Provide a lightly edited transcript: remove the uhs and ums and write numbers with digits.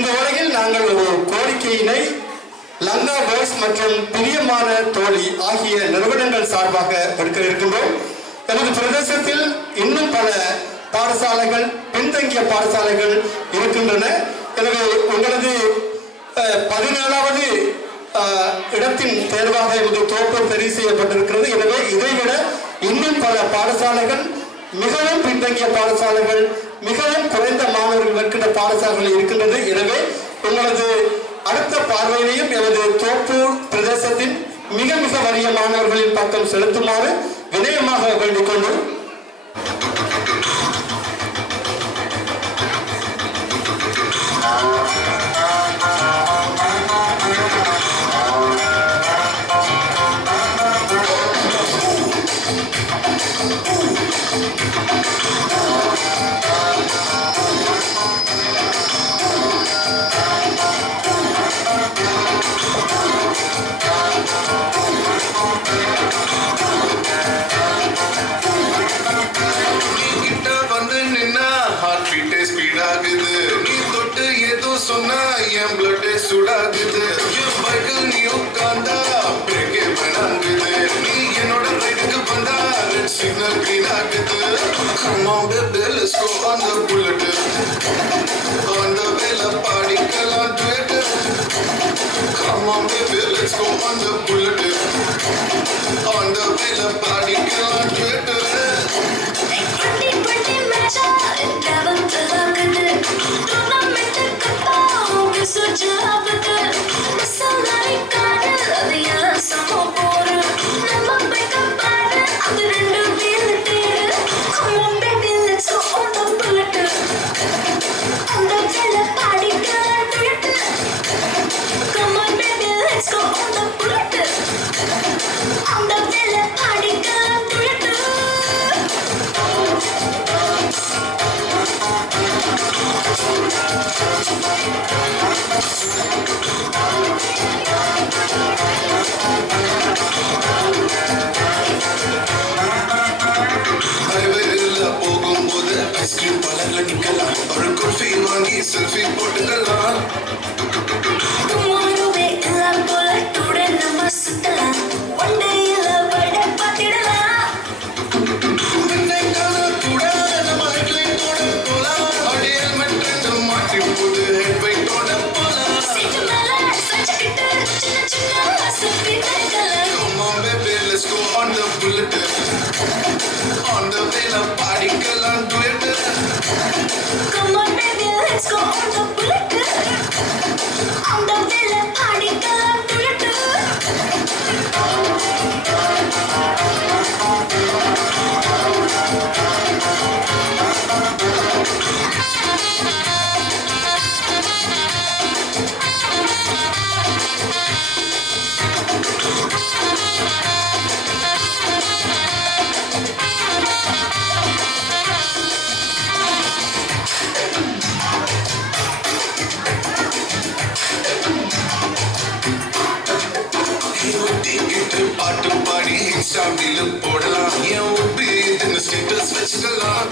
இந்த வகையில் நாங்கள் ஒரு கோரிக்கையினை லங்கா பாய்ஸ் மற்றும் பிரியமான தோழி ஆகிய நிறுவனங்கள் சார்பாக எடுக்க இருக்கின்றோம். எனது பிரதேசத்தில் இன்னும் பல பாடசாலைகள், பின்தங்கிய பாடசாலைகள் இருக்கின்றன. எனவே உங்களது 17வது இடத்தின் தேர்வாக இது தோப்பு தெரிவு செய்யப்பட்டிருக்கிறது. எனவே இதைவிட இன்னும் பல பாடசாலைகள், மிகவும் பின்தங்கிய பாடசாலைகள், மிகவும் குறைந்த மாணவர்கள் இருக்கின்ற பாடசாலைகள் இருக்கின்றது. எனவே உங்களது அடுத்த பார்வையிலையும் எனது தோப்பூர் பிரதேசத்தின் மிக மிக வறிய மாணவர்களின் பக்கம் செலுத்துமாறு வினயமாக வேண்டிக் கொண்டு சொன்னா என் பிளட் சுடாகுது, என் பைக்கில் நீ உட்கார்ந்தா பிரேக்கே வேணாங்குது, நீ என்னோட ரைடுக்கு வந்தா ரெட் சிக்னல் கிரீன் ஆகுது. Come on baby, let's go on the bullet, on the வேல பாடிக்கலாம் duet. Come on baby, let's go on the bullet, on the வேல பாடிக்கலாம் duet. போகும்போது ஐஸ்கிரீம் பழங்களை நிக்கலாம், ஒரு குல்ஃபி வாங்கி செல்ஃபி போட்டுக்கலாம். On the bullet, on the vela particle duet. Come on baby, let's go on the bullet, on the vela particle duet. பாட்டு பாடி இன்ஸ்டாவில் போடலாம், என் உப்பி ஸ்டேட்டஸ் வச்சுக்கலாம்.